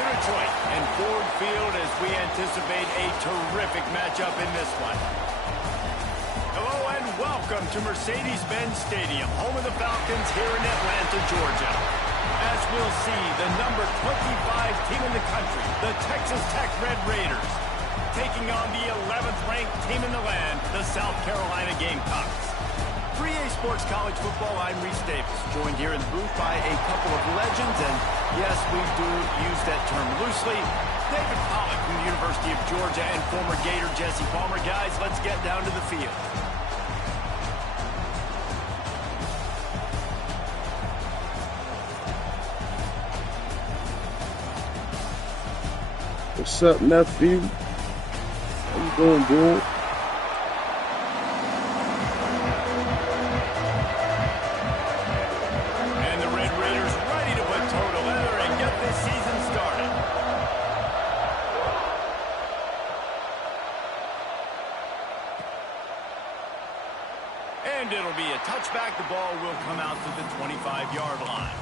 to Detroit and Ford Field as we anticipate a terrific matchup in this one. Hello and welcome to Mercedes-Benz Stadium, home of the Falcons here in Atlanta, Georgia. As we'll see, the number 25 team in the country, the Texas Tech Red Raiders, taking on the 11th ranked team in the land, the South Carolina Gamecocks. For EA Sports College Football, I'm Reese Davis, joined here in the booth by a couple of legends, and yes, we do use that term loosely. David Pollack from the University of Georgia and former Gator Jesse Palmer. Guys, let's get down to the field. What's up, nephew? How you doing, dude? And the Red Raiders ready to put toe to leather and get this season started. And it'll be a touchback. The ball will come out to the 25-yard line.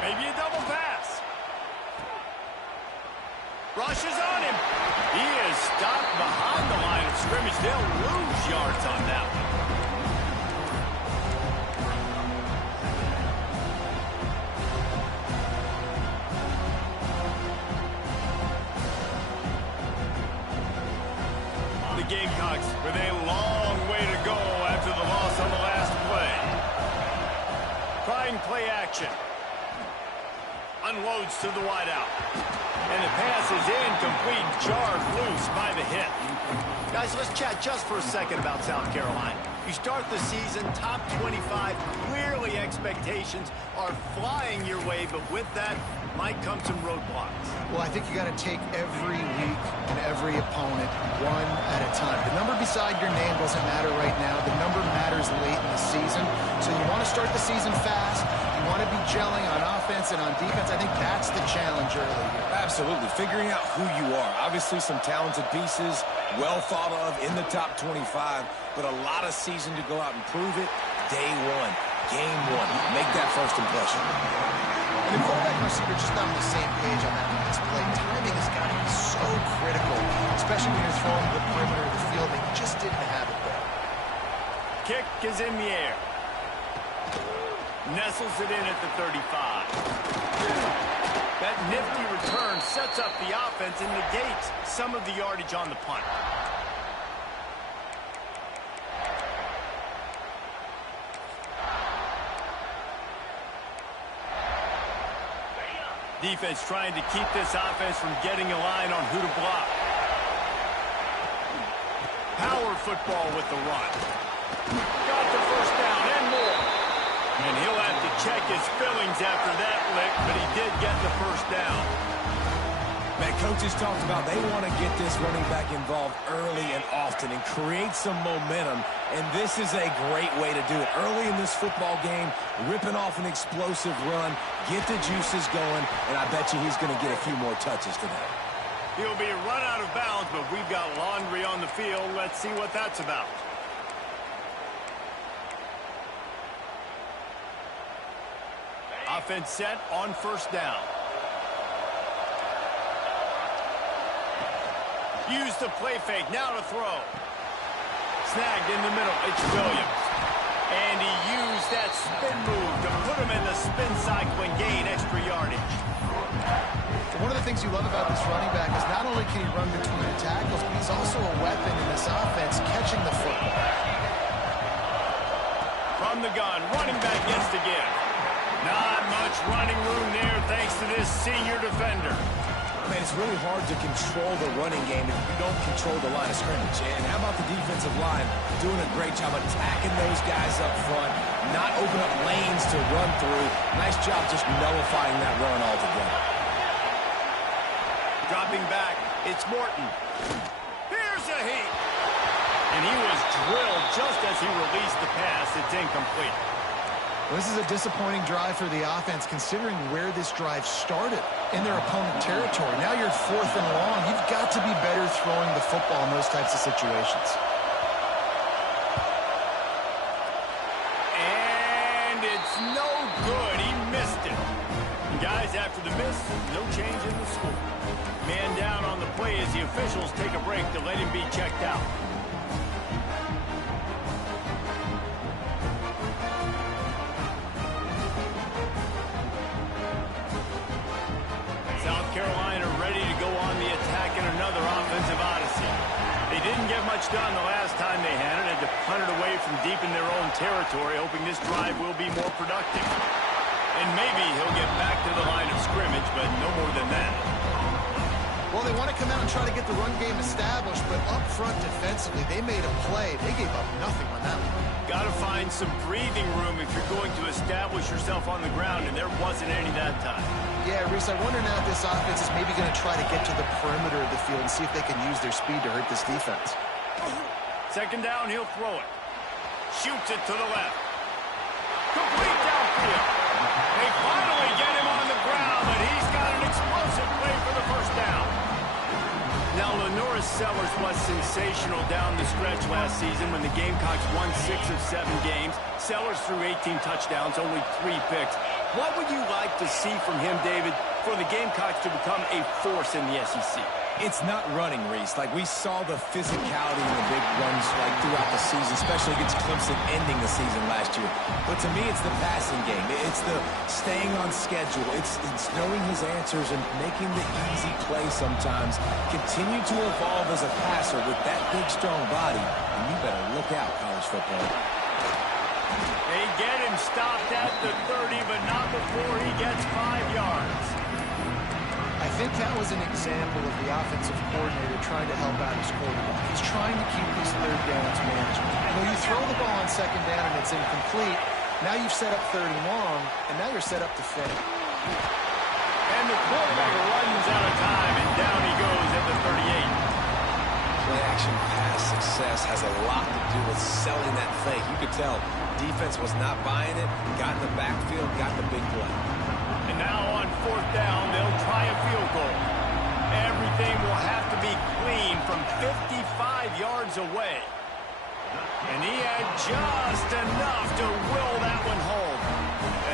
Maybe a double pass. Rushes on him. He is stopped behind the line of scrimmage. They'll lose yards on that one. The Gamecocks with a long way to go after the loss on the last play. Trying play action. Unloads to the wideout. And the pass is incomplete. Jarred loose by the hit. Guys, let's chat just for a second about South Carolina. You start the season top 25. Clearly expectations are flying your way, but with that might come some roadblocks. Well, I think you got to take every week and every opponent one at a time. The number beside your name doesn't matter right now. The number matters late in the season. So you want to start the season fast. You want to be gelling on offense and on defense. I think that's the challenge early here. Absolutely. Figuring out who you are. Obviously some talented pieces, well thought of in the top 25, but a lot of season to go out and prove it. Day one, game one. Make that first impression. And the quarterback and receiver just not on the same page on that next play. Timing has got to be so critical, especially when you're throwing to the perimeter of the field. They just didn't have it there. Kick is in the air. Nestles it in at the 35. That nifty return sets up the offense and negates some of the yardage on the punt. Defense trying to keep this offense from getting a line on who to block. Power football with the run. Got the first down and more. And he'll have to check his fillings after that lick, but he did get the first down. Man, coaches talked about they want to get this running back involved early and often and create some momentum, and this is a great way to do it. Early in this football game, ripping off an explosive run, get the juices going, and I bet you he's going to get a few more touches today. He'll be run out of bounds, but we've got laundry on the field. Let's see what that's about. Offense set on first down. Use the play fake. Now to throw. Snagged in the middle. It's Williams. And he used that spin move to put him in the spin cycle and gain extra yardage. One of the things you love about this running back is not only can he run between the tackles, but he's also a weapon in this offense catching the football. From the gun, running back gets to give. Not much running room there thanks to this senior defender. Man, it's really hard to control the running game if you don't control the line of scrimmage. And how about the defensive line doing a great job attacking those guys up front, not open up lanes to run through. Nice job just nullifying that run altogether. Dropping back, it's Morton. Here's a heat. And he was drilled just as he released the pass. It's incomplete. This is a disappointing drive for the offense, considering where this drive started, in their opponent territory. Now you're 4th and long. You've got to be better throwing the football in those types of situations. And it's no good. He missed it. And guys, after the miss, no change in the score. Man down on the play as the officials take a break to let him be checked out. South Carolina ready to go on the attack in another offensive odyssey. They didn't get much done the last time they had it. Had to punt it away from deep in their own territory, hoping this drive will be more productive. And maybe he'll get back to the line of scrimmage, but no more than that. Well, they want to come out and try to get the run game established, but up front defensively, they made a play. They gave up nothing on that one. Got to find some breathing room if you're going to establish yourself on the ground, and there wasn't any that time. Yeah, Reese, I wonder now if this offense is maybe going to try to get to the perimeter of the field and see if they can use their speed to hurt this defense. Second down, he'll throw it. Shoots it to the left. Complete downfield. They finally get him on the ground, but he's got an explosive play for the first down. Now, Lenora Sellers was sensational down the stretch last season when the Gamecocks won 6 of 7 games. Sellers threw 18 touchdowns, only 3 picks. What would you like to see from him, David, for the Gamecocks to become a force in the SEC? It's not running, Reese. Like, we saw the physicality in the big runs throughout the season, especially against Clemson ending the season last year. But to me, it's the passing game. It's the staying on schedule. It's knowing his answers and making the easy play sometimes. Continue to evolve as a passer with that big, strong body. And you better look out, college football. They get him stopped at the 30, but not before he gets 5 yards. I think that was an example of the offensive coordinator trying to help out his quarterback. He's trying to keep these third downs manageable. When you throw the ball on second down and it's incomplete, now you've set up third and long, and now you're set up to fail. And the quarterback runs out of time, and down he goes at the 38. Play-action pass success has a lot to do with selling that fake. You could tell defense was not buying it, got in the backfield, got the big play. And now on 4th down, they'll try a field goal. Everything will have to be clean from 55 yards away. And he had just enough to will that one home.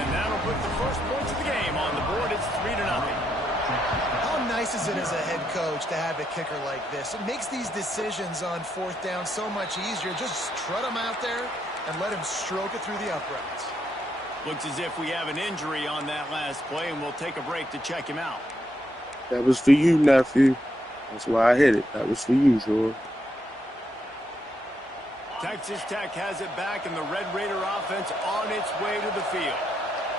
And that'll put the first points of the game on the board. It's 3-0. How nice is it as a head coach to have a kicker like this? It makes these decisions on 4th down so much easier. Just trot him out there and let him stroke it through the uprights. Looks as if we have an injury on that last play, and we'll take a break to check him out. That was for you, nephew. That's why I hit it. That was for you, George. Texas Tech has it back, and the Red Raider offense on its way to the field.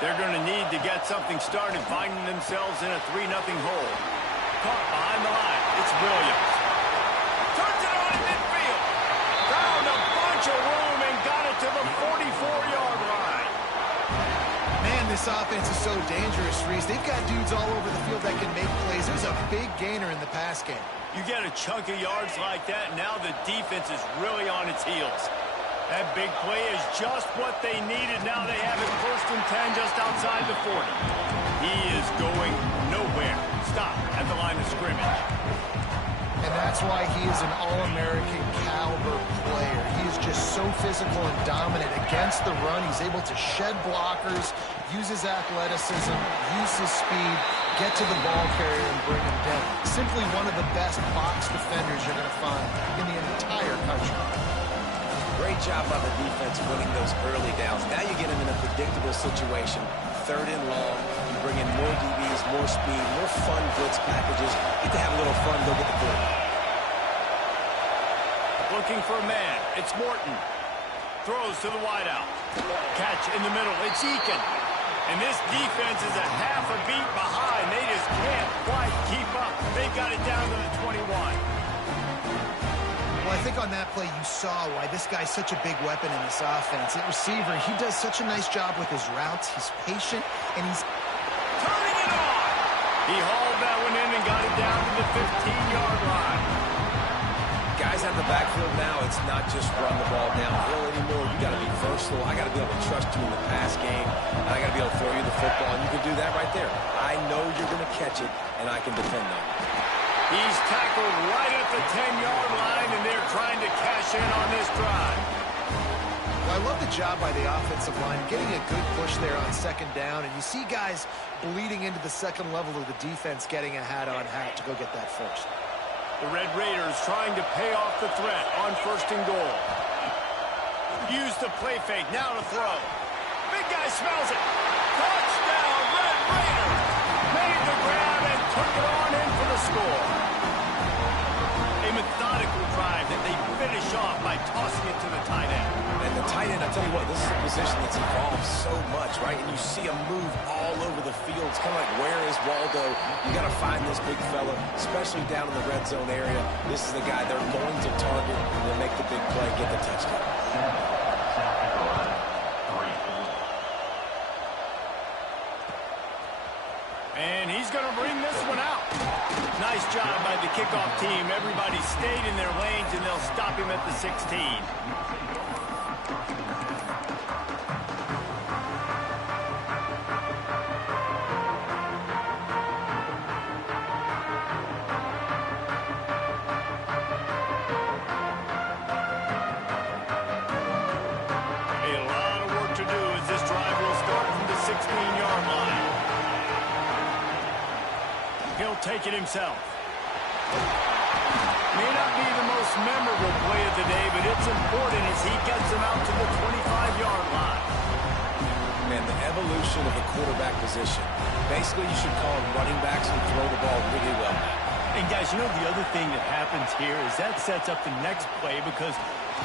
They're going to need to get something started, finding themselves in a 3-0 hole. Caught behind the line. It's Williams. Turns it on in midfield. Found a bunch of room and got it to the 44-yard line. Man, this offense is so dangerous, Reese. They've got dudes all over the field that can make plays. There's a big gainer in the pass game. You get a chunk of yards like that, and now the defense is really on its heels. That big play is just what they needed. Now they have it 1st and 10 just outside the 40. He is going nowhere. Stop at the line of scrimmage. And that's why he is an All-American caliber player. He is just so physical and dominant against the run. He's able to shed blockers, use his athleticism, use his speed, get to the ball carrier and bring him down. Simply one of the best box defenders you're going to find in the entire country. Great job by the defense winning those early downs. Now you get him in a predictable situation. 3rd and long. You bring in more DBs, more speed, more fun blitz packages. Get to have a little fun, go get the quarterback. Looking for a man. It's Morton. Throws to the wideout. Catch in the middle. It's Eakin. And this defense is a half a beat behind. They just can't quite keep up. They've got it down to the 21. Well, I think on that play you saw why this guy's such a big weapon in this offense. At receiver, he does such a nice job with his routes. He's patient, and he's turning it on. He hauled that one in and got it down to the 15-yard line. Guys out of the backfield now, it's not just run the ball downhill anymore. You got to be versatile. I got to be able to trust you in the pass game. I got to be able to throw you the football, and you can do that right there. I know you're going to catch it, and I can defend on it. He's tackled right at the 10-yard line, and they're trying to cash in on this drive. Well, I love the job by the offensive line, getting a good push there on second down, and you see guys bleeding into the second level of the defense getting a hat-on-hat to go get that first. The Red Raiders trying to pay off the threat on first and goal. Use the play fake, now to throw. Big guy smells it. Touchdown, Red Raiders! Made the grab and took it on in for the score. A methodical drive that they finish off by tossing it to the tight end. And the tight end, I tell you what, this is a position that's evolved so much, right? And you see him move all over the field. It's kind of like, where is Waldo? You got to find this big fella, especially down in the red zone area. This is the guy they're going to target and make the big play, get the touchdown. And he's going to bring this one out. Nice job by the kickoff team. Everybody stayed in their lanes, and they'll stop him at the 16. A lot of work to do as this drive will start from the 16-yard line. He'll take it himself. May not be the most memorable play of the day, but it's important as he gets him out to the 25-yard line. Man, the evolution of the quarterback position. Basically, you should call them running backs who throw the ball really well. And guys, you know the other thing that happens here is that sets up the next play because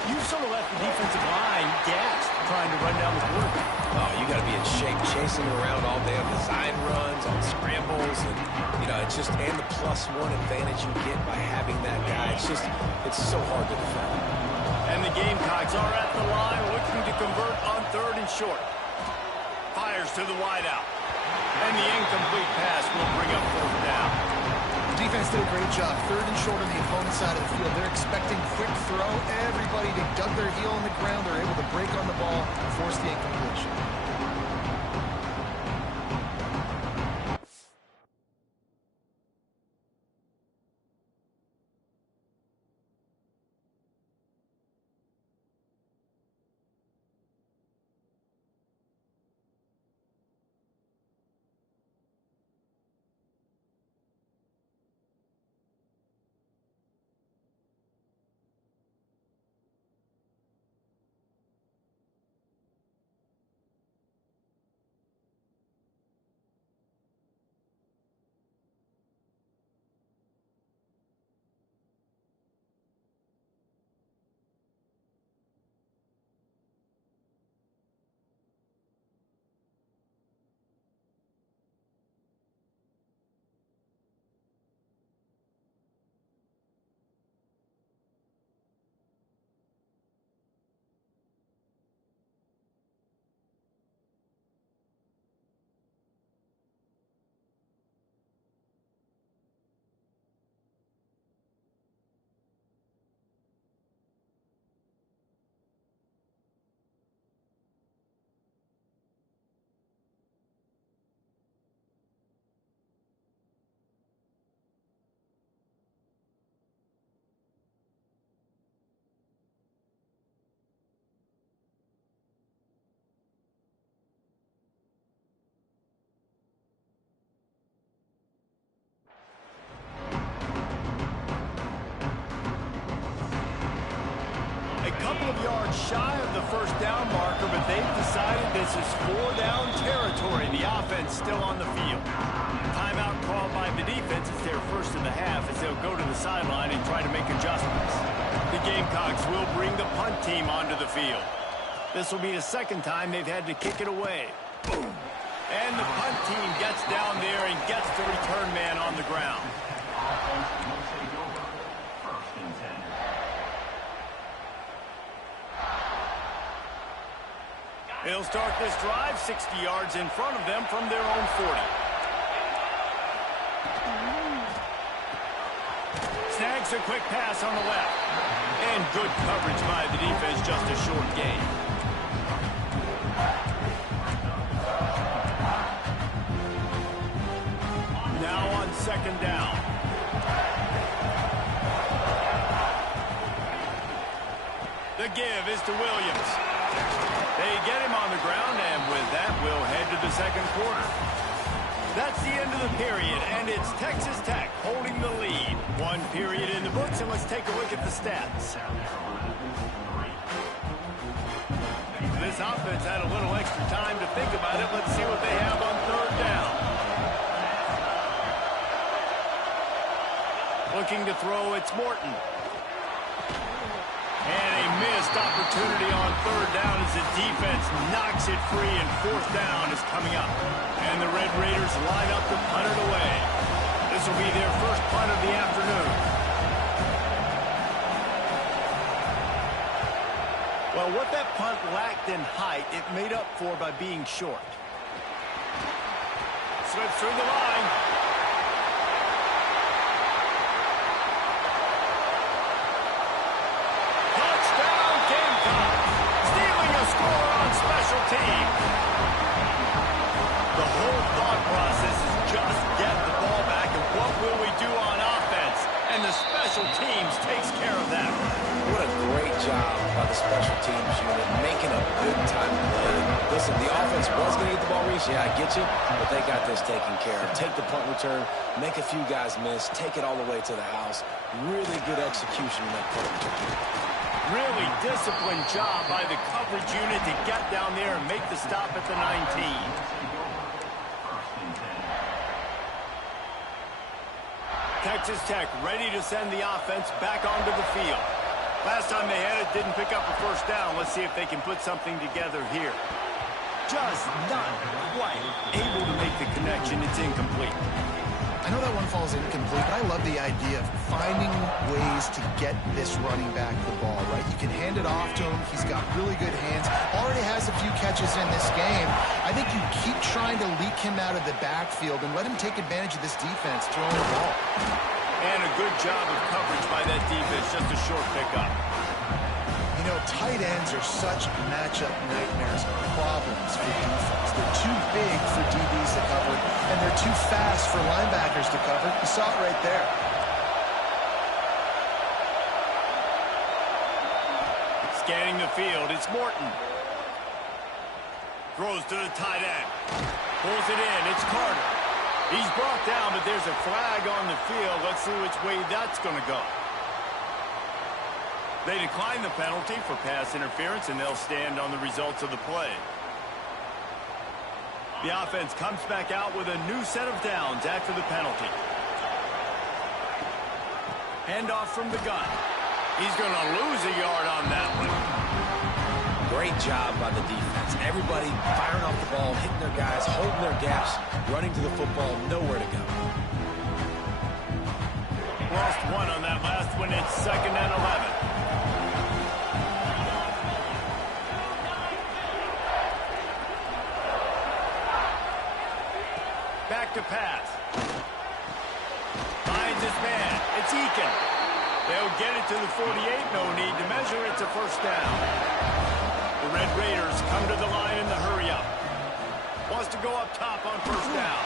you sort of left the defensive line gassed trying to run down the quarterback. Oh, you got to be in shape chasing him around all day on design runs, on scrambles, and, you know, it's just, and the +1 advantage you get by having that guy. It's just, it's so hard to defend. And the Gamecocks are at the line looking to convert on 3rd and short. Fires to the wideout. And the incomplete pass will bring up 4th down. Defense did a great job. 3rd and short on the opponent's side of the field. They're expecting quick throw. Everybody, they dug their heel on the ground. They're able to break on the ball and force the incompletion. Couple of yards shy of the 1st down marker, but they've decided this is 4-down territory. The offense still on the field. Timeout called by the defense. It's their first in the half as they'll go to the sideline and try to make adjustments. The Gamecocks will bring the punt team onto the field. This will be the 2nd time they've had to kick it away. Boom. And the punt team gets down there and gets the return man on the ground. They'll start this drive 60 yards in front of them from their own 40. Snags Fakes a quick pass on the left. And good coverage by the defense, just a short gain. Now on second down. The give is to Williams. They get him on the ground, and with that, we'll head to the second quarter. That's the end of the period, and it's Texas Tech holding the lead. One period in the books, and let's take a look at the stats. This offense had a little extra time to think about it. Let's see what they have on third down. Looking to throw, it's Morton. And a missed opportunity on third down as the defense knocks it free, and fourth down is coming up. And the Red Raiders line up to punt it away. This will be their first punt of the afternoon. Well, what that punt lacked in height, it made up for by being short. Slips through the line. Touchdown, Gamecocks. Stealing a score on special teams. The whole thought process is just get the ball back, and what will we do on offense? And the special teams takes care of that. What a great job by the special teams unit, making a big-time play. Listen, the offense was going to get the ball reached. Yeah, I get you, but they got this taken care of. Take the punt return, make a few guys miss, take it all the way to the house. Really good execution in that punt return. Really disciplined job by the coverage unit to get down there and make the stop at the 19. Texas Tech ready to send the offense back onto the field. Last time they had it, didn't pick up a first down. Let's see if they can put something together here. Just not quite able to make the connection. It's incomplete. I know that one falls incomplete, but I love the idea of finding ways to get this running back the ball, right? You can hand it off to him. He's got really good hands. Already has a few catches in this game. I think you keep trying to leak him out of the backfield and let him take advantage of this defense throwing the ball. And a good job of coverage by that defense. Just a short pickup. You know, tight ends are such matchup nightmares and problems for defense. They're too big for DBs to cover, and they're too fast for linebackers to cover. You saw it right there. Scanning the field, it's Morton. Throws to the tight end. Pulls it in, it's Carter. He's brought down, but there's a flag on the field. Let's see which way that's going to go. They decline the penalty for pass interference, and they'll stand on the results of the play. The offense comes back out with a new set of downs after the penalty. Handoff from the gun. He's going to lose a yard on that one. Great job by the defense. Everybody firing off the ball, hitting their guys, holding their gaps, running to the football, nowhere to go. Lost one on that last one. It's 2nd and 11. Back to pass. Finds his man. It's Eakin. They'll get it to the 48. No need to measure. It's a first down. The Red Raiders come to the line in the hurry-up. Wants to go up top on first down.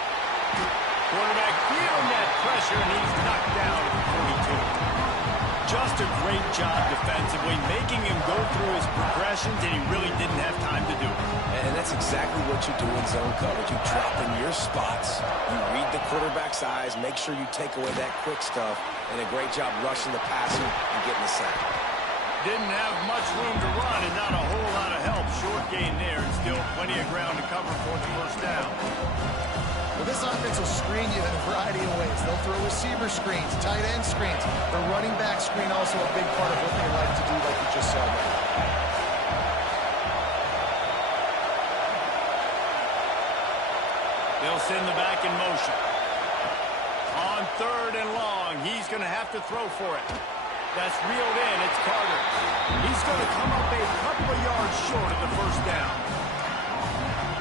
Quarterback feeling that pressure, and he's knocked down at the 42. Just a great job defensively, making him go through his progressions, and he really didn't have time to do it. And that's exactly what you do in zone coverage. You drop in your spots, you read the quarterback's eyes, make sure you take away that quick stuff, and a great job rushing the passer and getting the sack. Didn't have much room to run and not a whole lot of help. Short gain there, and still plenty of ground to cover for the first down. Well, this offense will screen you in a variety of ways. They'll throw receiver screens, tight end screens. The running back screen also a big part of what they like to do, like you just saw there. They'll send the back in motion. On 3rd and long, he's going to have to throw for it. That's reeled in. It's Carter. He's going to come up a couple of yards short of the first down.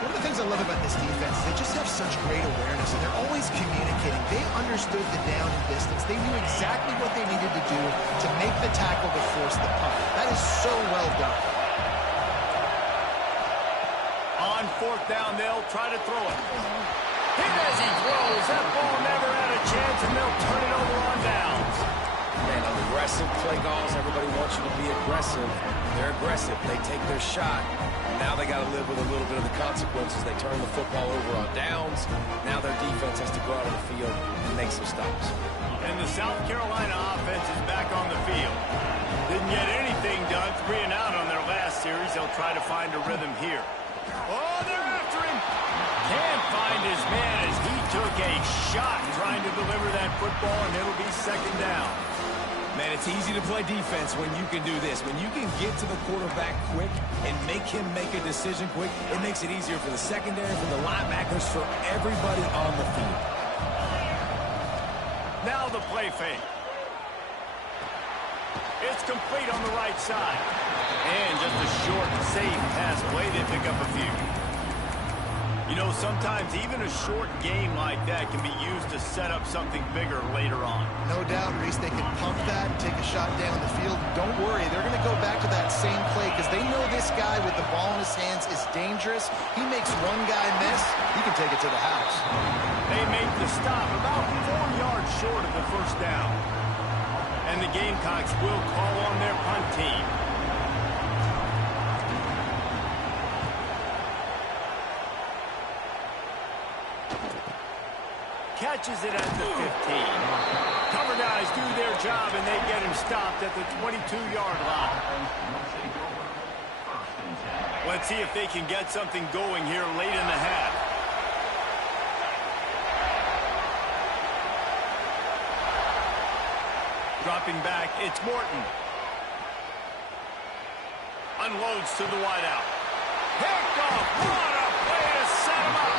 One of the things I love about this defense is they just have such great awareness, and they're always communicating. They understood the down and distance. They knew exactly what they needed to do to make the tackle to force the punt. That is so well done. On fourth down, they'll try to throw it. Hit as he throws. That ball never had a chance, and they'll turn it over on downs. And aggressive play calls. Everybody wants you to be aggressive. They're aggressive. They take their shot. Now they got to live with a little bit of the consequences. They turn the football over on downs. Now their defense has to go out on the field and make some stops. And the South Carolina offense is back on the field. Didn't get anything done 3 and out on their last series. They'll try to find a rhythm here. Oh, they're after him. Can't find his man as he took a shot trying to deliver that football, and it'll be second down. Man, it's easy to play defense when you can do this. When you can get to the quarterback quick and make him make a decision quick, it makes it easier for the secondary, for the linebackers, for everybody on the field. Now the play fake. It's complete on the right side. And just a short, safe pass play. They pick up a few. You know, sometimes even a short game like that can be used to set up something bigger later on. No doubt, Reese, they can pump that and take a shot down the field. Don't worry, they're going to go back to that same play because they know this guy with the ball in his hands is dangerous. He makes one guy miss, he can take it to the house. They make the stop about 4 yards short of the first down. And the Gamecocks will call on their punt team. Catches it at the 15. Cover guys do their job, and they get him stopped at the 22-yard line. Let's see if they can get something going here late in the half. Dropping back, it's Morton. Unloads to the wideout. Picked off. What a play to set him up.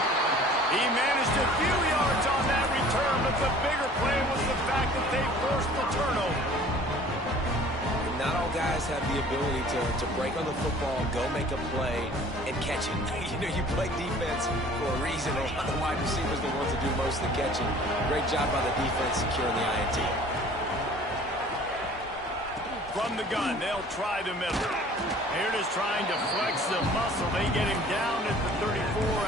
He managed a few yards on that return, but the bigger play was the fact that they forced the turnover. Not all guys have the ability to break on the football, go make a play, and catch it. You know, you play defense for a reason. A lot of the wide receivers are the ones that do most of the catching. Great job by the defense securing the INT. From the gun, they'll try the middle. Here it is trying to flex the muscle. They get him down at the 34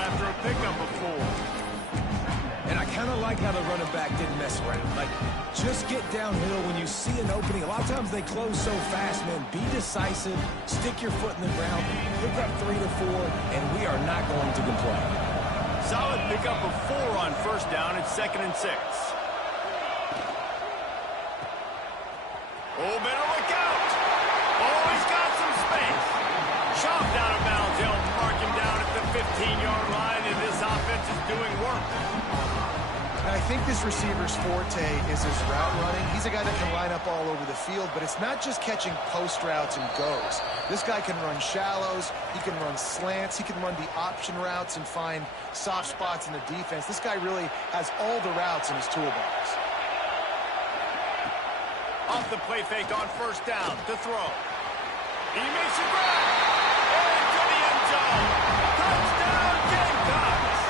after a pickup of 4. And I kind of like how the running back didn't mess around. Like, just get downhill when you see an opening. A lot of times they close so fast, man. Be decisive, stick your foot in the ground, pick up 3 to 4, and we are not going to complain. Solid pickup of 4 on first down. It's 2nd and 6. Oh, better look out. Oh, he's got some space. Chopped out of bounds. They'll mark him down at the 15-yard line, and this offense is doing work. And I think this receiver's forte is his route running. He's a guy that can line up all over the field, but it's not just catching post routes and goes. This guy can run shallows, he can run slants, he can run the option routes and find soft spots in the defense. This guy really has all the routes in his toolbox. Off the play fake on first down to throw. He makes a grab. Into the end zone. Touchdown, Gamecocks.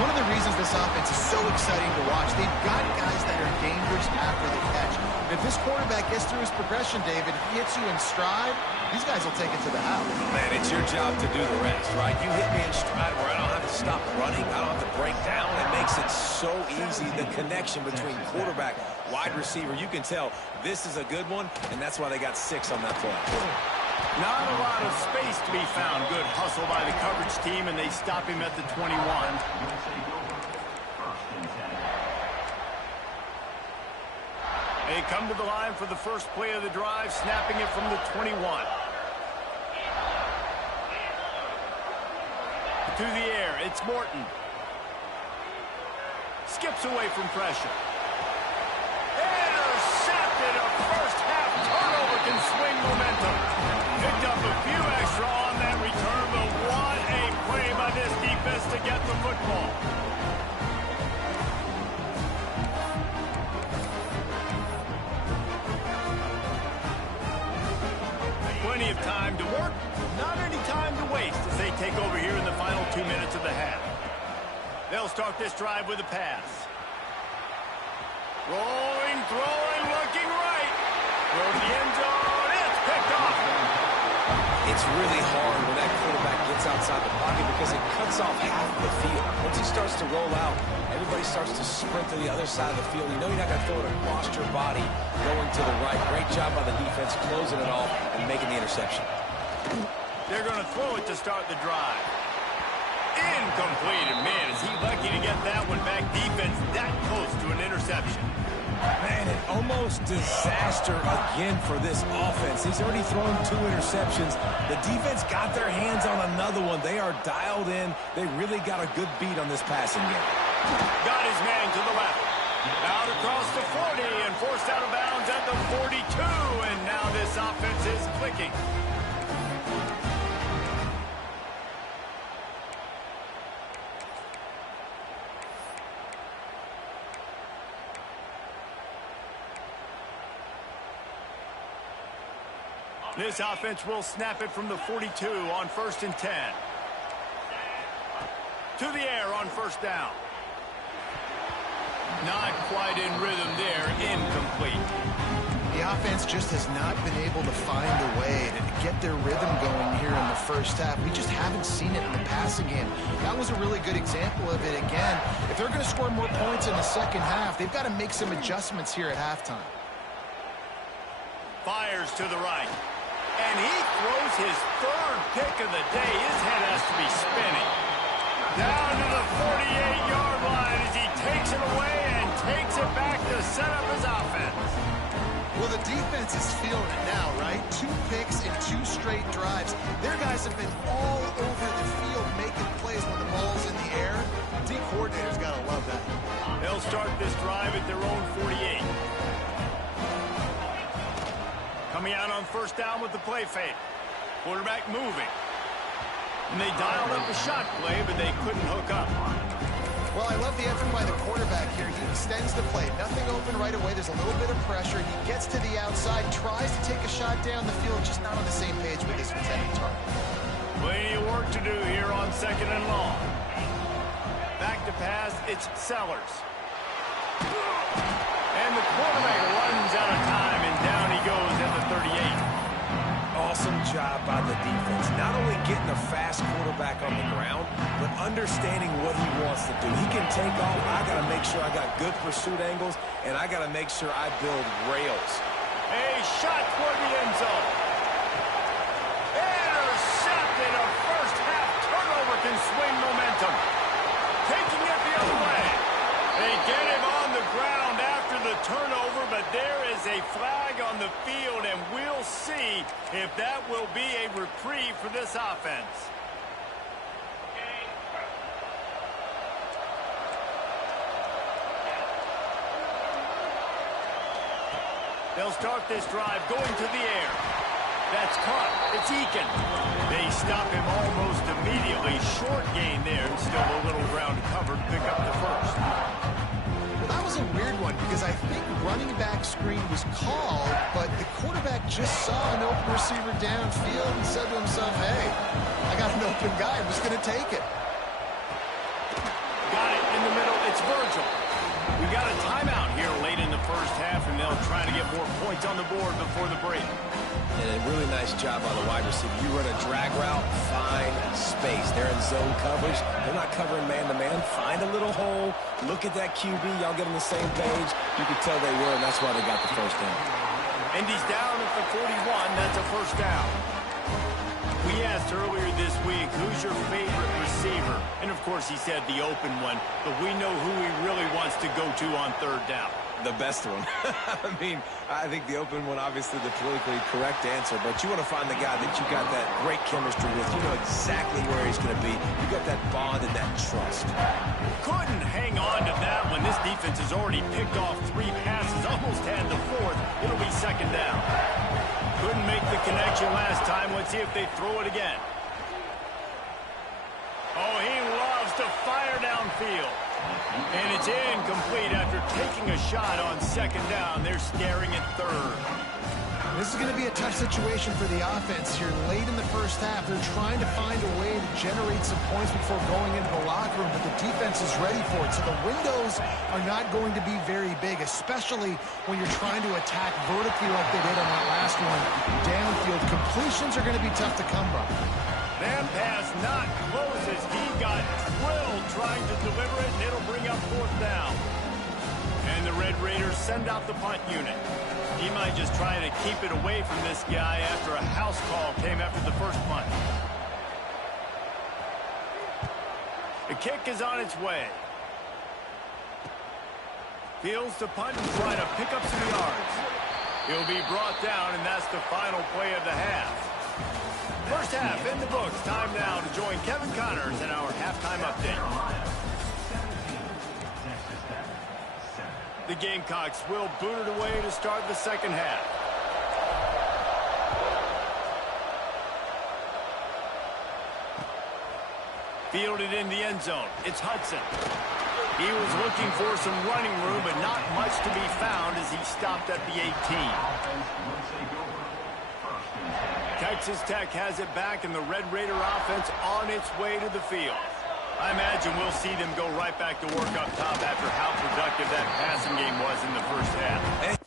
One of the reasons this offense is so exciting to watch, they've got guys that are dangerous after the catch. If this quarterback gets through his progression, David, he hits you in stride, these guys will take it to the house. Man, it's your job to do the rest, right? You hit me in stride where I don't have to stop running. I don't have to break down. It makes it so easy, the connection between quarterback, wide receiver. You can tell this is a good one, and that's why they got 6 on that play. Not a lot of space to be found. Good hustle by the coverage team, and they stop him at the 21. They come to the line for the first play of the drive, snapping it from the 21. To the air, it's Morton. Skips away from pressure. Intercepted. A first half turnover can swing momentum. Picked up a few extra on that return, but what a play by this defense to get the football. Plenty of time to work, not any time to waste as they take over here in the final 2 minutes of the half. They'll start this drive with a pass. Rolling, throwing, looking right. Throws the end zone. It's picked off. It's really hard when that quarterback gets outside the pocket because it cuts off half of the field. Once he starts to roll out, everybody starts to sprint to the other side of the field. You know you're not going to throw it across your body going to the right. Great job by the defense closing it off and making the interception. They're going to throw it to start the drive. Incomplete. And man, is he lucky to get that one back. Defense that close to an interception. Man, an almost disaster again for this offense. He's already thrown 2 interceptions. The defense got their hands on another one. They are dialed in. They really got a good beat on this passing game. Got his man to the left. Out across the 40 and forced out of bounds at the 42. And now this offense is clicking. This offense will snap it from the 42 on 1st and 10. To the air on 1st down. Not quite in rhythm there. Incomplete. The offense just has not been able to find a way to get their rhythm going here in the first half. We just haven't seen it in the passing game. That was a really good example of it again. If they're going to score more points in the second half, they've got to make some adjustments here at halftime. Fires to the right. And he throws his 3rd pick of the day. His head has to be spinning. Down to the 48-yard line as he takes it away and takes it back to set up his offense. Well, the defense is feeling it now, right? 2 picks in 2 straight drives. Their guys have been all over the field making plays when the ball's in the air. D coordinator's got to love that. They'll start this drive at their own 48. Coming out on 1st down with the play fake. Quarterback moving. And they dialed up a shot play, but they couldn't hook up. Well, I love the effort by the quarterback here. He extends the play. Nothing open right away. There's a little bit of pressure. He gets to the outside, tries to take a shot down the field, just not on the same page with his intended target. Plenty of work to do here on 2nd and long. Back to pass, it's Sellers. And the quarterback runs out of time, and down he goes at the 38. Awesome job by the defense. Not only getting a fast quarterback on the ground, but understanding what he wants to do. He can take off. I got to make sure I got good pursuit angles, and I got to make sure I build rails. A shot toward the end zone. Intercepted. A first half turnover can swing momentum. Taking it the other way. They get him on the ground after the turnover, but there is a flag on the field, and we'll see if that will be a reprieve for this offense. They'll start this drive going to the air. That's caught. It's Eakin. They stop him almost immediately. Short gain there, and still a little ground covered. Pick up the first. Well, that was a weird one because I think running back screen was called, but the quarterback just saw an open receiver downfield and said to himself, hey, I got an open guy. I'm just going to take it. Got it in the middle. It's Virgil. We got a timeout here late in the first half, and they'll try to get more points on the board before the break. And a really nice job on the wide receiver. You run a drag route, find space. They're in zone coverage. They're not covering man-to-man. Find a little hole. Look at that QB. Y'all get on the same page. You can tell they were, and that's why they got the first down. And he's down at the 41. That's a first down. We asked earlier this week, who's your favorite receiver? And, of course, he said the open one. But we know who he really wants to go to on 3rd down. The best one. I mean, I think the open one, obviously the politically correct answer, but you want to find the guy that you got that great chemistry with. You know exactly where he's going to be. You got that bond and that trust. Couldn't hang on to that one. This defense has already picked off 3 passes, almost had the 4th. It'll be 2nd down. Couldn't make the connection last time. Let's see if they throw it again. Oh, he loves to fire downfield. And it's incomplete after taking a shot on 2nd down. They're scaring at 3rd. This is going to be a tough situation for the offense here late in the first half. They're trying to find a way to generate some points before going into the locker room, but the defense is ready for it. So the windows are not going to be very big, especially when you're trying to attack vertically like they did on that last one. Downfield completions are going to be tough to come by. That pass not close as he got drilled trying to deliver it, and it'll bring up 4th down. And the Red Raiders send out the punt unit. He might just try to keep it away from this guy after a house call came after the first punt. The kick is on its way. Fields to punt and try to pick up some yards. He'll be brought down, and that's the final play of the half. First half in the books. Time now to join Kevin Connors in our halftime update. The Gamecocks will boot it away to start the second half. Fielded in the end zone. It's Hudson. He was looking for some running room, but not much to be found as he stopped at the 18. Texas Tech has it back, and the Red Raider offense on its way to the field. I imagine we'll see them go right back to work up top after how productive that passing game was in the first half.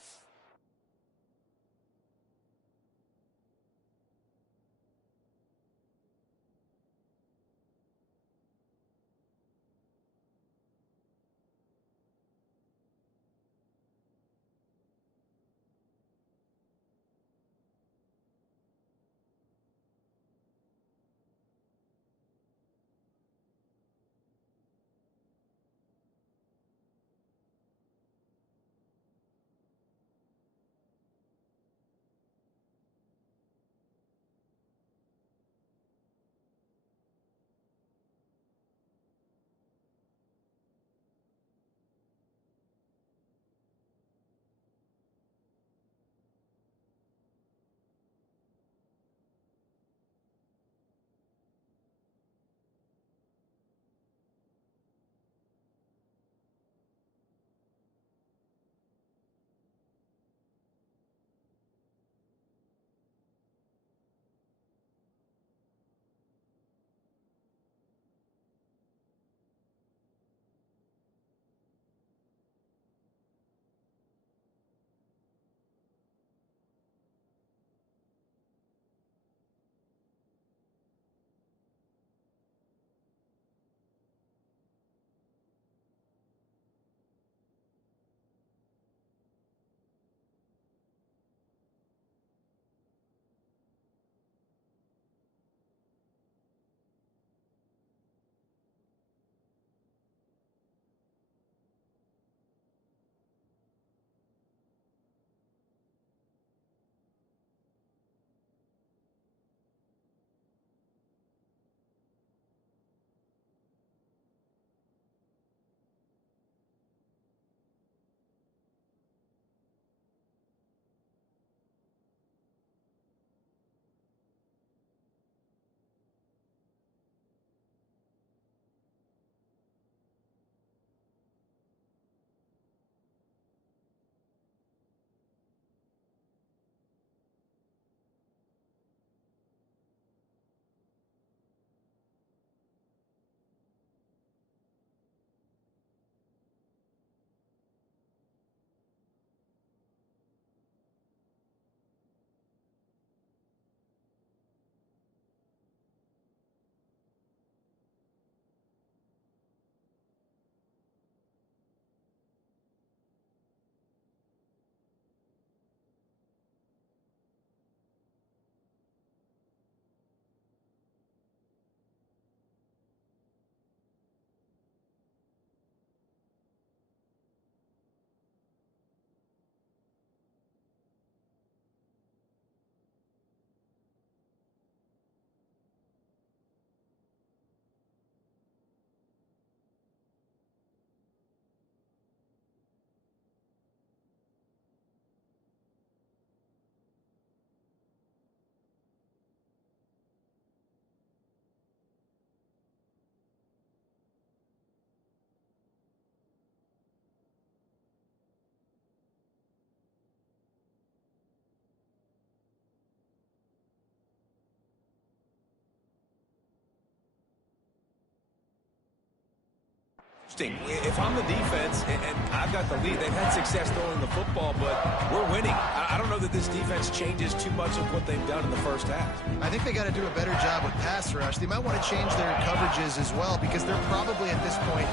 If I'm the defense and I've got the lead, they've had success throwing the football, but we're winning. I don't know that this defense changes too much of what they've done in the first half. I think they got to do a better job with pass rush. They might want to change their coverages as well because they're probably at this point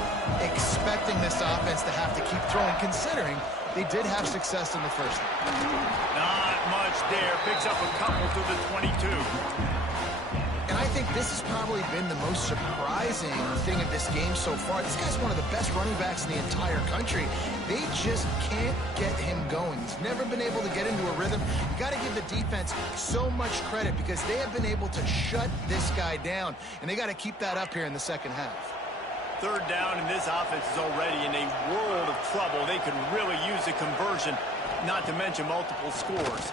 expecting this offense to have to keep throwing, considering they did have success in the first half. Not much there. Picks up a couple to the 22. And I think this has probably been the most surprising thing of this game so far. This guy's one of the best running backs in the entire country. They just can't get him going. He's never been able to get into a rhythm. You got to give the defense so much credit because they have been able to shut this guy down, and they got to keep that up here in the second half. Third down, and this offense is already in a world of trouble. They could really use a conversion, not to mention multiple scores.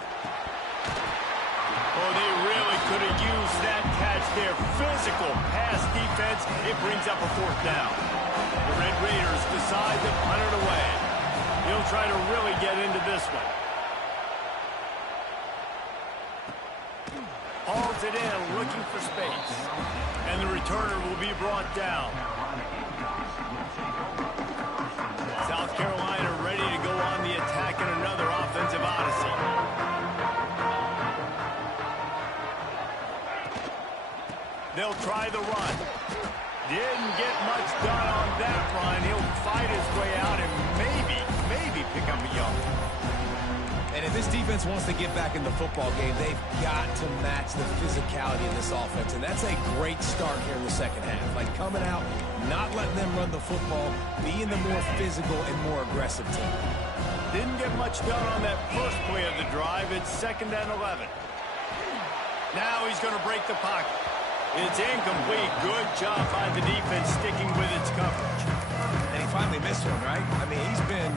Oh, they really could have used that catch there. Physical pass defense. It brings up a fourth down. The Red Raiders decide to punt it away. He'll try to really get into this one. Hauls it in, looking for space. And the returner will be brought down. South Carolina ready to go on the attack in another offensive odyssey. They'll try the run. Didn't get much done on that run. He'll fight his way out and maybe pick up a yard. And if this defense wants to get back in the football game, they've got to match the physicality of this offense. And that's a great start here in the second half. Like coming out, not letting them run the football, being the more physical and more aggressive team. Didn't get much done on that first play of the drive. It's 2nd and 11. Now he's going to break the pocket. It's incomplete. Good job by the defense sticking with its coverage. And he finally missed one, right? I mean, he's been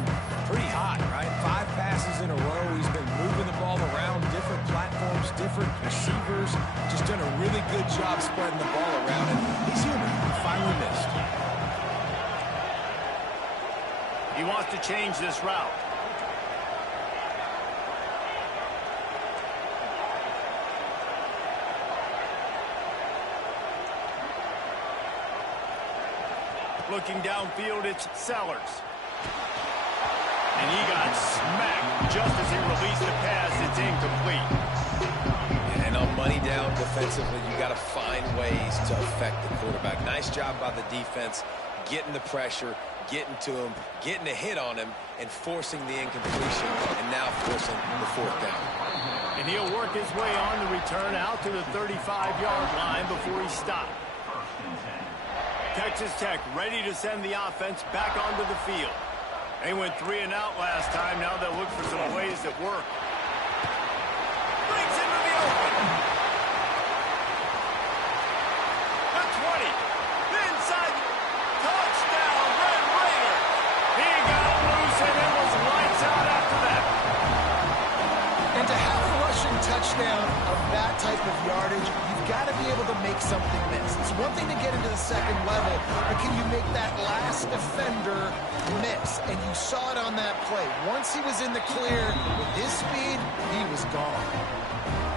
pretty hot, right? 5 passes in a row. He's been moving the ball around, different platforms, different receivers. Just done a really good job spreading the ball around. And he's human. He finally missed. He wants to change this route. Looking downfield, it's Sellers. And he got smacked just as he released the pass. It's incomplete. And on money down defensively, you got to find ways to affect the quarterback. Nice job by the defense, getting the pressure, getting to him, getting a hit on him, and forcing the incompletion, and now forcing the fourth down. And he'll work his way on the return out to the 35-yard line before he stopped. Texas Tech ready to send the offense back onto the field. They went 3 and out last time. Now they'll look for some plays that work. Brings into the open. The 20. Inside. Touchdown, Red Raider. He got loose and it was lights out after that. And to have a rushing touchdown of that type of yardage, you've got to be able to make something miss. It's one thing to get into the second level, but can you make that last defender miss? And you saw it on that play. Once he was in the clear with his speed, he was gone.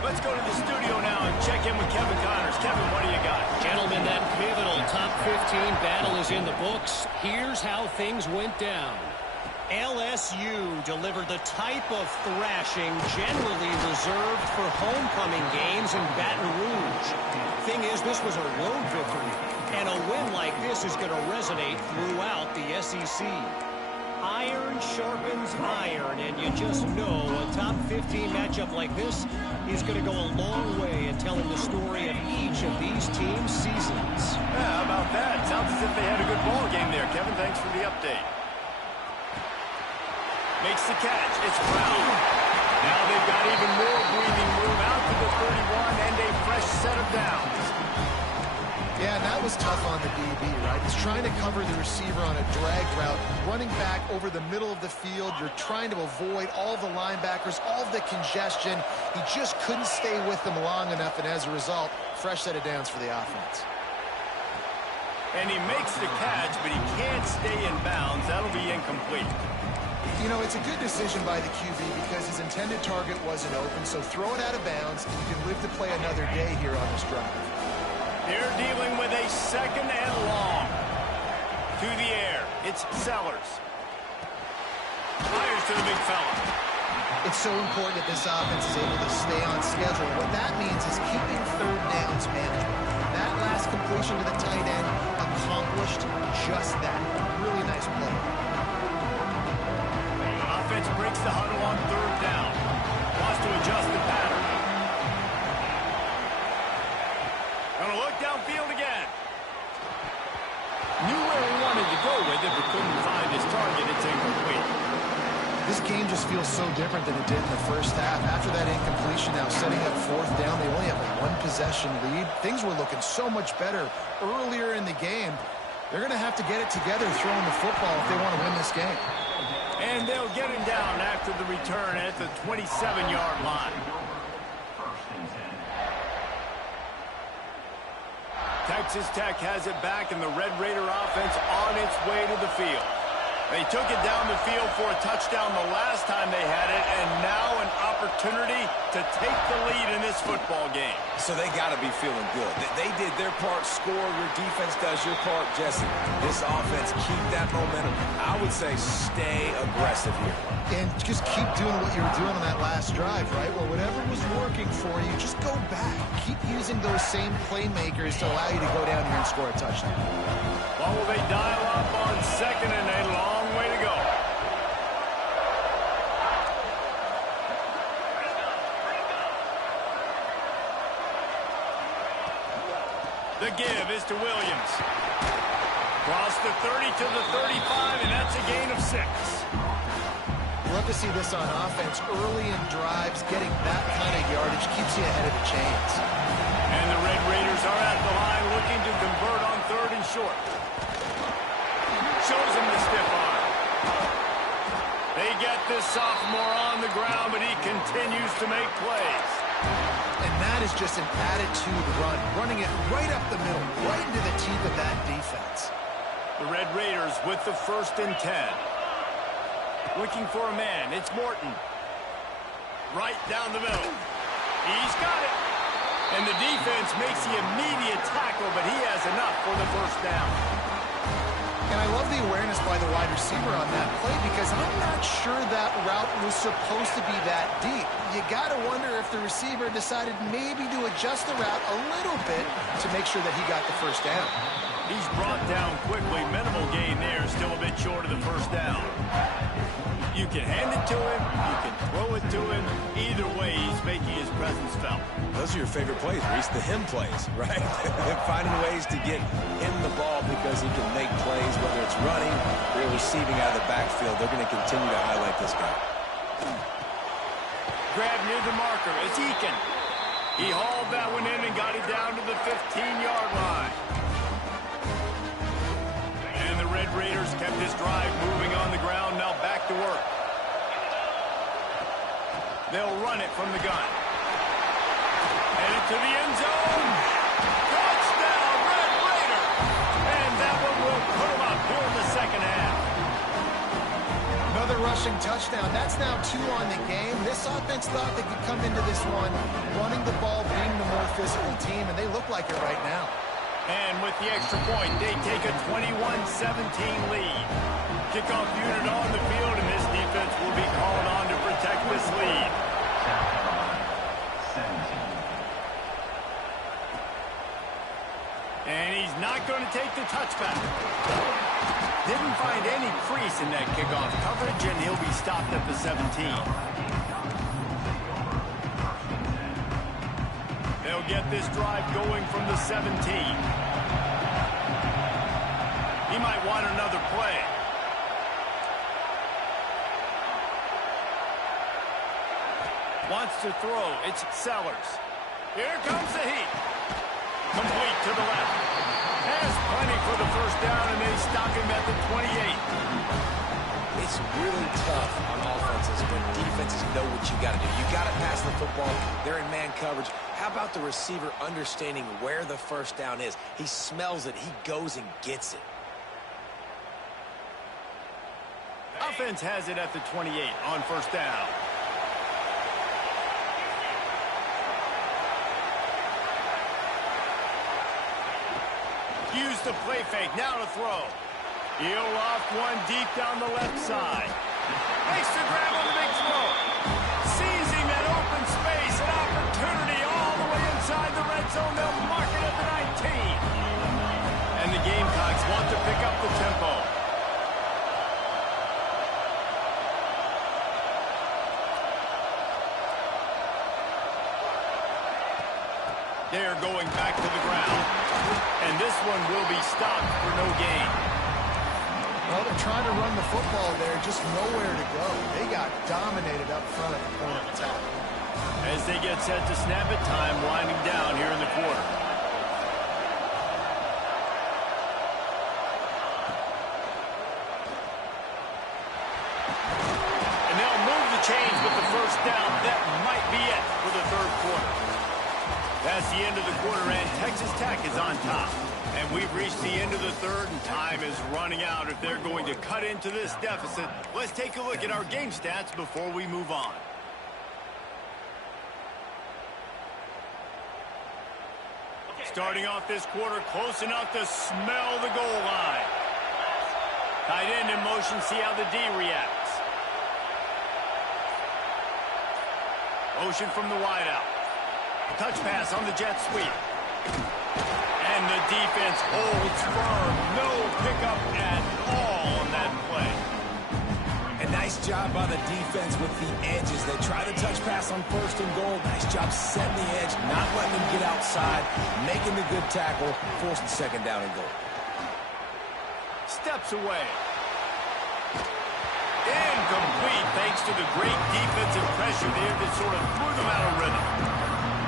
Let's go to the studio now and check in with Kevin Connors. Kevin, what do you got? Gentlemen, that pivotal top 15 battle is in the books. Here's how things went down. LSU delivered the type of thrashing generally reserved for homecoming games in Baton Rouge. Thing is, this was a road victory, and a win like this is going to resonate throughout the SEC. Iron sharpens iron, and you just know a top 15 matchup like this is going to go a long way in telling the story of each of these teams' seasons. Yeah, how about that? Sounds as if they had a good ball game there. Kevin, thanks for the update. Makes the catch. It's Brown. Now they've got even more breathing room out to the 31 and a fresh set of downs. Yeah, and that was tough on the DB, right? He's trying to cover the receiver on a drag route, running back over the middle of the field. You're trying to avoid all the linebackers, all the congestion. He just couldn't stay with them long enough, and as a result, fresh set of downs for the offense. And he makes the catch, but he can't stay in bounds. That'll be incomplete. You know, it's a good decision by the QB because his intended target wasn't open, so throw it out of bounds, and you can live to play another day here on this drive. They're dealing with a 2nd and long. To the air. It's Sellers. Fires to the big fella. It's so important that this offense is able to stay on schedule. What that means is keeping third downs manageable. That last completion to the tight end accomplished just that. Really nice play. Offense breaks the huddle on third down. Wants to adjust the pattern. Gonna look downfield again. Knew where he wanted to go with it, but couldn't find his target. It's incomplete. This game just feels so different than it did in the first half. After that incompletion, now setting up fourth down, they only have a one-possession lead. Things were looking so much better earlier in the game. They're going to have to get it together throwing the football if they want to win this game. And they'll get him down after the return at the 27-yard line. Texas Tech has it back, and the Red Raider offense on its way to the field. They took it down the field for a touchdown the last time they had it, and now an opportunity to take the lead in this football game. So they got to be feeling good. They did their part, score. Your defense does your part, Jesse. This offense, keep that momentum. I would say stay aggressive here. And just keep doing what you were doing on that last drive, right? Well, whatever was working for you, just go back. Keep using those same playmakers to allow you to go down here and score a touchdown. What will they dial up on second and a long way to go? The give is to Williams. Cross the 30 to the 35, and that's a gain of 6. Love to see this on offense. Early in drives, getting that kind of yardage keeps you ahead of the chains. And the Red Raiders are at the line looking to convert on third and short. Shows him the stiff arm. They get this sophomore on the ground, but he continues to make plays. And that is just an attitude run, running it right up the middle, right into the teeth of that defense. The Red Raiders with the 1st and 10. Looking for a man. It's Morton. Right down the middle. He's got it. And the defense makes the immediate tackle, but he has enough for the 1st down. And I love the awareness by the wide receiver on that play because I'm not sure that route was supposed to be that deep. You got to wonder if the receiver decided maybe to adjust the route a little bit to make sure that he got the 1st down. He's brought down quickly. Minimal gain there. Still a bit short of the 1st down. You can hand it to him. You can throw it to him. Either way, he's making his presence felt. Those are your favorite plays, Reese, the him plays, right? Finding ways to get him the ball because he can make plays, whether it's running or receiving out of the backfield. They're going to continue to highlight this guy. Grab near the marker. It's Eakin. He hauled that one in and got it down to the 15-yard line. And the Red Raiders kept this drive moving on the ground. Now back to work. They'll run it from the gun. Headed to the end zone. Touchdown, Red Raider. And that one will put them up here in the 2nd half. Another rushing touchdown. That's now 2 on the game. This offense thought they could come into this one running the ball, being the more physical team, and they look like it right now. And with the extra point, they take a 21-17 lead. Kickoff unit on the field, and this defense will be called on to protect this lead. And he's not going to take the touchback. Didn't find any crease in that kickoff coverage, and he'll be stopped at the 17. They'll get this drive going from the 17. He might want another play. Wants to throw. It's Sellers. Here comes the heat. Complete to the left. Has plenty for the 1st down, and they stop him at the 28. It's really tough on offenses when defenses know what you got to do. You got to pass the football. They're in man coverage. How about the receiver understanding where the 1st down is? He smells it. He goes and gets it. Offense has it at the 28 on 1st down. Use the play fake. Now to throw. He'll loft one deep down the left side. Makes the grab on the big throw. Seizing that open space, an opportunity all the way inside the red zone. They'll mark it at the 19. And the Gamecocks want to pick up the tempo. They're going back to the ground. And this one will be stopped for no gain. Well, they're trying to run the football there, just nowhere to go. They got dominated up front at the point of attack. As they get set to snap it, time winding down here in the quarter. And they'll move the chains with the first down. That might be it for the third quarter. That's the end of the quarter, and Texas Tech is on top. And we've reached the end of the third, and time is running out if they're going to cut into this deficit. Let's take a look at our game stats before we move on. Starting off this quarter, close enough to smell the goal line. Tight end in motion, see how the D reacts. Motion from the wideout. Touch pass on the jet sweep. And the defense holds firm. No pickup at all on that play. A nice job by the defense with the edges. They try the touch pass on first and goal. Nice job setting the edge, not letting them get outside, making the good tackle, forcing second down and goal. Steps away. Incomplete thanks to the great defensive pressure there that sort of threw them out of rhythm.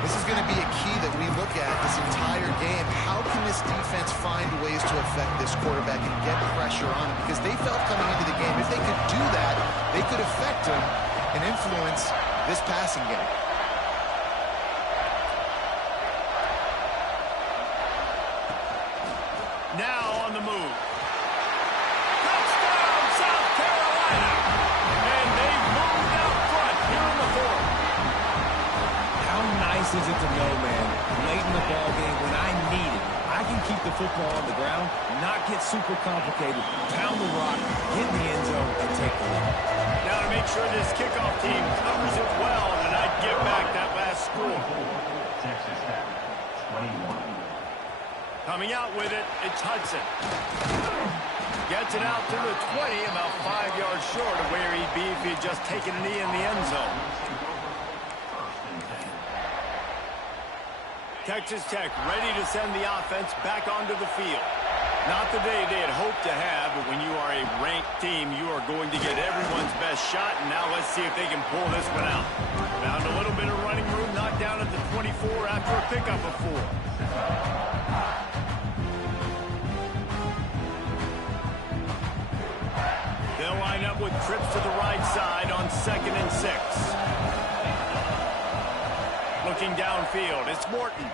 This is going to be a key that we look at this entire game. How can this defense find ways to affect this quarterback and get pressure on him? Because they felt coming into the game, if they could do that, they could affect him and influence this passing game. Now on the move. Touchdown, South Carolina! And they've moved out front here in the fourth. How nice is it to know, man, late in the ball game when I need it, I can keep the football on the ground, not get super complicated, pound the rock, get in the end zone, and take the lead. Now to make sure this kickoff team covers it well tonight, give back that last score. Texas Tech, 21. Coming out with it, it's Hudson. Gets it out to the 20, about 5 yards short of where he'd be if he'd just taken a knee in the end zone. Texas Tech ready to send the offense back onto the field. Not the day they had hoped to have, but when you are a ranked team, you are going to get everyone's best shot, and now let's see if they can pull this one out. Found a little bit of running room, knocked down at the 24 after a pickup of 4. They'll line up with trips to the right side on 2nd and 6. Looking downfield, it's Morton.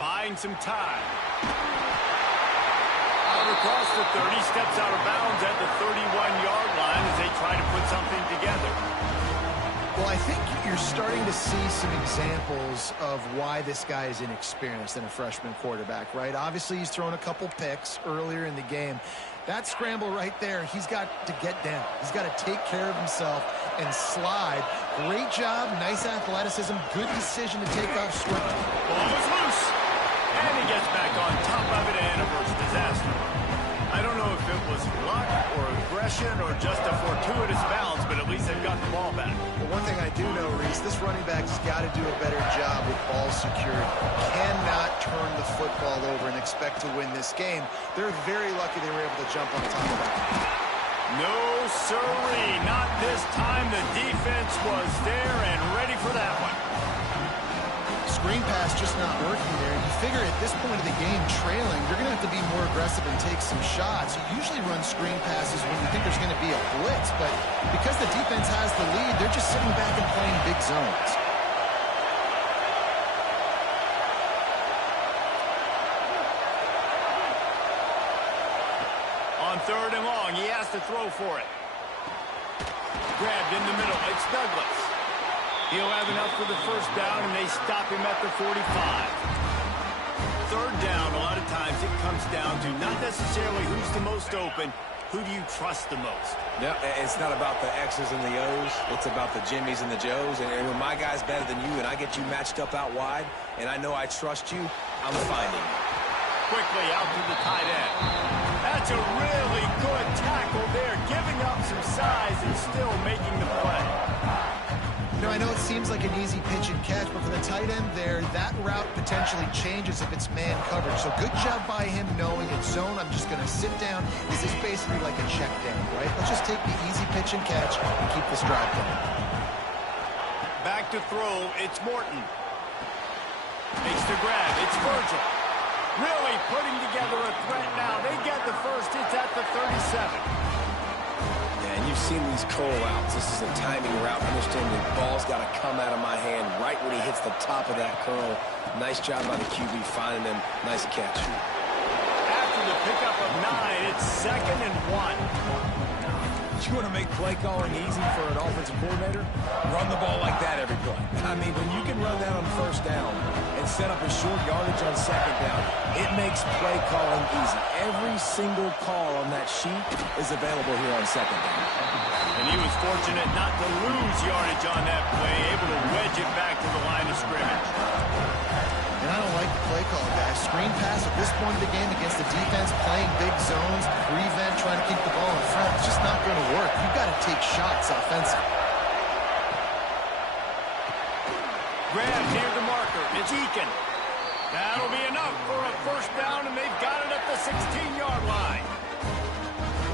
Buying some time. Out across the 30, steps out of bounds at the 31-yard line as they try to put something together. Well, I think you're starting to see some examples of why this guy is inexperienced in a freshman quarterback, right? Obviously, he's thrown a couple picks earlier in the game. That scramble right there, he's got to get down. He's got to take care of himself and slide. Great job, nice athleticism, good decision to take off swiftly. Ball is loose, and he gets back on top of it and averts disaster. I don't know if it was luck or aggression or just a fortuitous bounce, but at least they've got the ball back. Well, one thing I do know, Reese, this running back's got to do a better job with ball security. Cannot turn the football over and expect to win this game. They're very lucky they were able to jump on top of that. No, sirree, not this time. The defense was there and ready for that one. Screen pass just not working there. You figure at this point of the game, trailing, you're going to have to be more aggressive and take some shots. You usually run screen passes when you think there's going to be a blitz, but because the defense has the lead, they're just sitting back and playing big zones. On 3rd and long, he has to throw for it. Grabbed in the middle, it's Douglas. He'll have enough for the first down, and they stop him at the 45. 3rd down, a lot of times it comes comes down to not necessarily who's the most open, who do you trust the most? Yeah, it's not about the X's and the O's. It's about the Jimmys and the Joes. And when my guy's better than you and I get you matched up out wide and I know I trust you, I'm finding you. Quickly out to the tight end. That's a really good tackle there, giving up some size and still making the play. You know, I know it seems like an easy pitch and catch, but for the tight end there, that route potentially changes if it's man coverage. So good job by him knowing it's zone. I'm just going to sit down. This is basically like a check down, right? Let's just take the easy pitch and catch and keep this drive going. Back to throw, it's Morton. Makes the grab, it's Virgil. Really putting together a threat now. They get the first. It's at the 37. Yeah, and you've seen these curl outs. This is a timing route. Understand the ball's got to come out of my hand right when he hits the top of that curl. Nice job by the QB finding him. Nice catch. After the pickup of 9, it's 2nd and 1. You want to make play calling easy for an offensive coordinator? Run the ball like that every play. I mean, when you can run that on first down and set up a short yardage on second down, it makes play calling easy. Every single call on that sheet is available here on second down. And he was fortunate not to lose yardage on that play, able to wedge it back to the line of scrimmage. And I don't like the play call, guys. Screen pass at this point of the game against the defense, playing big zones, prevent, trying to keep the ball in front. It's just not going to work. You've got to take shots offensively. Grab near the marker. It's Eakin. That'll be enough for a first down, and they've got it at the 16-yard line.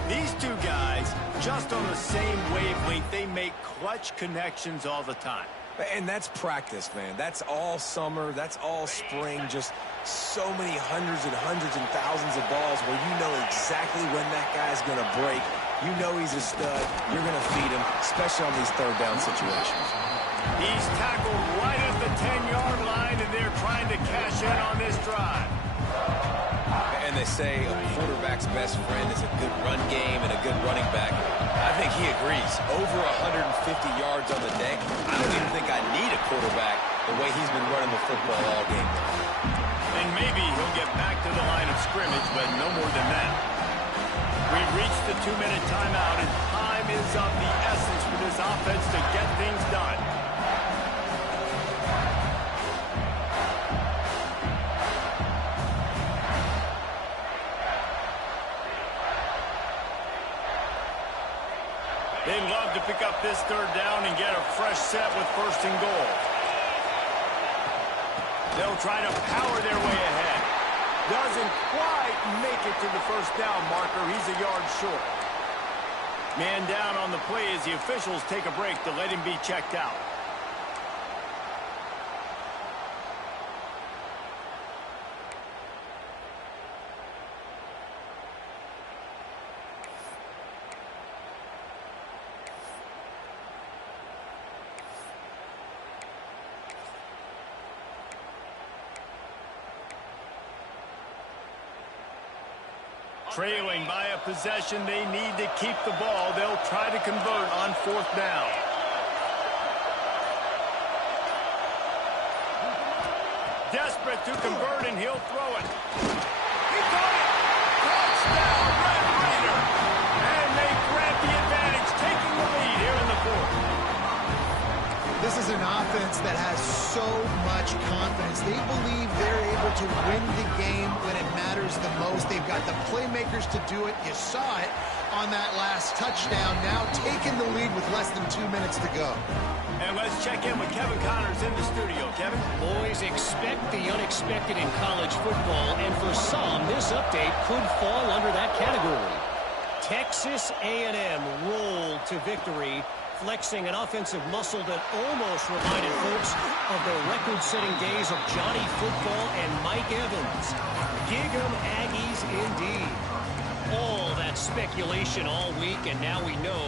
These two guys, just on the same wavelength, they make clutch connections all the time. And that's practice, man. That's all summer. That's all spring. Just so many hundreds and thousands of balls where you know exactly when that guy's going to break. You know he's a stud. You're going to feed him, especially on these third down situations. He's tackled right at the 10-yard line, and they're trying to cash in on this drive. And they say a quarterback's best friend is a good run game and a good running back. I think he agrees. Over 150 yards on the day. I don't even think I need a quarterback the way he's been running the football all game. And maybe he'll get back to the line of scrimmage, but no more than that. We've reached the 2-minute timeout, and time is of the essence for this offense to get things done. They'd love to pick up this third down and get a fresh set with 1st and goal. They'll try to power their way ahead. Doesn't quite make it to the first down marker. He's a yard short. Man down on the play as the officials take a break to let him be checked out. Trailing by a possession, they need to keep the ball. They'll try to convert on 4th down. Desperate to convert, and he'll throw it. He caught it! Touchdown, Red Raider! And they grab the advantage, taking the lead here in the 4th. This is an offense that has so much confidence. They believe they're able to win the game when it matters the most. They've got the playmakers to do it. You saw it on that last touchdown. Now taking the lead with less than 2 minutes to go. And let's check in with Kevin Connors in the studio. Kevin? Boys, expect the unexpected in college football, and for some, this update could fall under that category. Texas A&M rolled to victory, flexing an offensive muscle that almost reminded folks of the record-setting days of Johnny Football and Mike Evans. Gig 'em Aggies indeed. All that speculation all week, and now we know.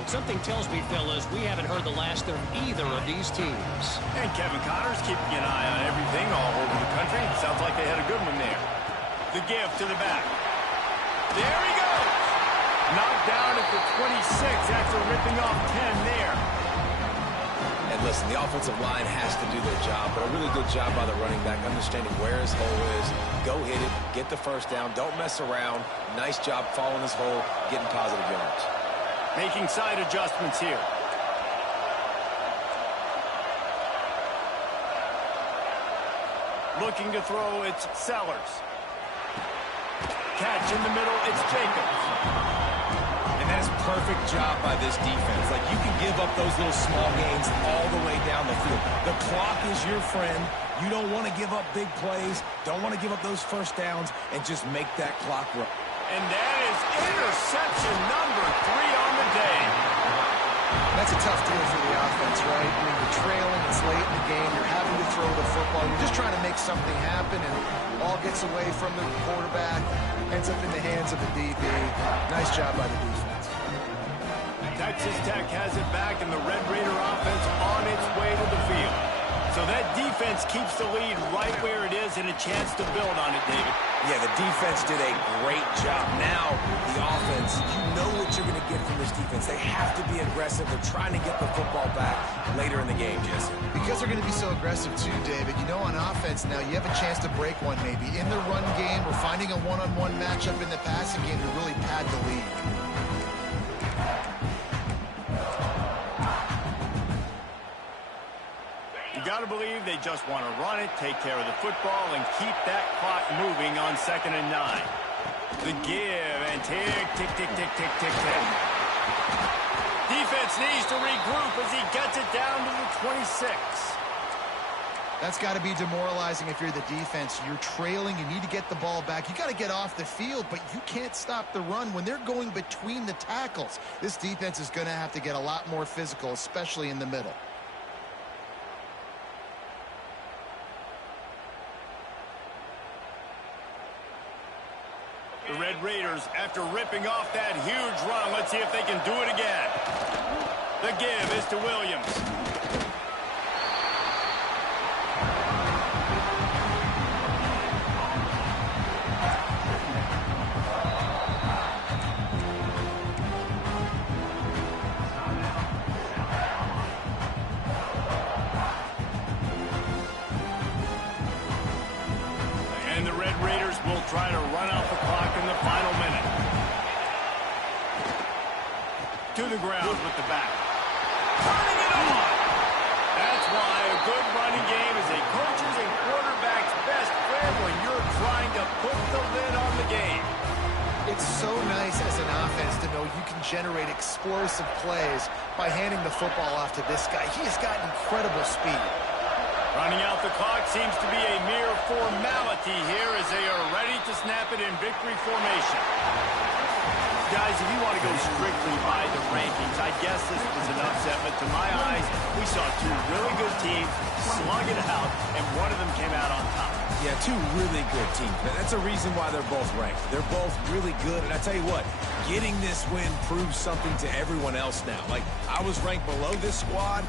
But something tells me, fellas, we haven't heard the last of either of these teams. And Kevin Connors keeping an eye on everything all over the country. Sounds like they had a good one there. The give to the back. There he goes. Knocked down at the 26 after ripping off 10 there. And listen, the offensive line has to do their job, but a really good job by the running back, understanding where his hole is. Go hit it, get the first down, don't mess around. Nice job following his hole, getting positive yards. Making side adjustments here. Looking to throw, it's Sellers. Catch in the middle, it's Jacobs. And that's a perfect job by this defense. Like, you can give up those little small gains all the way down the field. The clock is your friend. You don't want to give up big plays, don't want to give up those first downs, and just make that clock run. And that is interception number 3 on the day. That's a tough deal for the offense, right? I mean, you're trailing, it's late in the game, you're having to throw the football, you're just trying to make something happen, and all gets away from the quarterback, ends up in the hands of the DB. Nice job by the defense. Texas Tech has it back, and the Red Raider offense on its way to the field. So that defense keeps the lead right where it is and a chance to build on it, David. Yeah, the defense did a great job. Now, the offense, you know what you're going to get from this defense. They have to be aggressive. They're trying to get the football back later in the game, Jesse. Because they're going to be so aggressive too, David. You know, on offense now, you have a chance to break one maybe. In the run game or finding a one-on-one matchup in the passing game to really pad the lead. You got to believe they just want to run it, take care of the football, and keep that clock moving on 2nd and 9. The give, and tick, tick, tick, tick, tick, tick, tick. Defense needs to regroup as he gets it down to the 26. That's got to be demoralizing if you're the defense. You're trailing, you need to get the ball back. You got to get off the field, but you can't stop the run when they're going between the tackles. This defense is going to have to get a lot more physical, especially in the middle. The Red Raiders, after ripping off that huge run, let's see if they can do it again. The give is to Williams. And the Red Raiders will try to run out the clock in the final minute. To the ground with the back. Turning it on! That's why a good running game is a coach's and quarterback's best friend when you're trying to put the lid on the game. It's so nice as an offense to know you can generate explosive plays by handing the football off to this guy. He has got incredible speed. Running out the clock seems to be a mere formality here as they are ready to snap it in victory formation. Guys, if you want to go strictly by the rankings, I guess this was an upset, but to my eyes, we saw 2 really good teams slug it out, and one of them came out on top. Yeah, 2 really good teams. That's a reason why they're both ranked. They're both really good, and I tell you what, getting this win proves something to everyone else now. Like, I was ranked below this squad.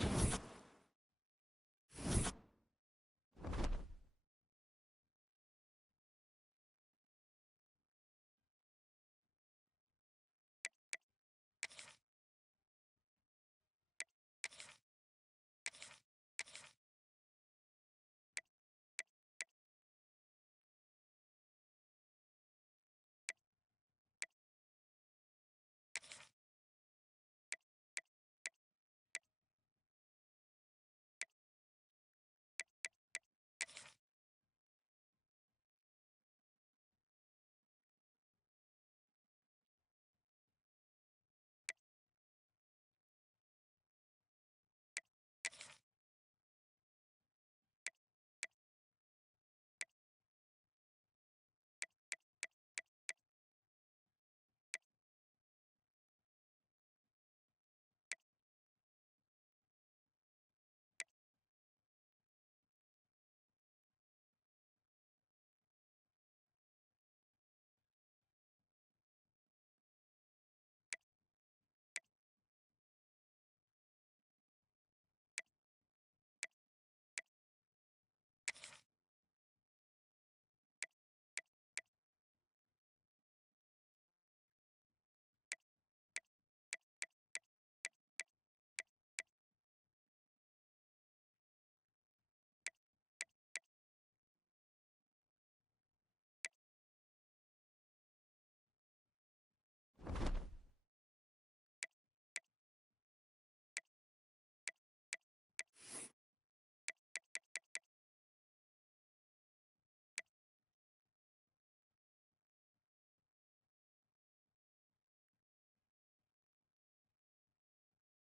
it.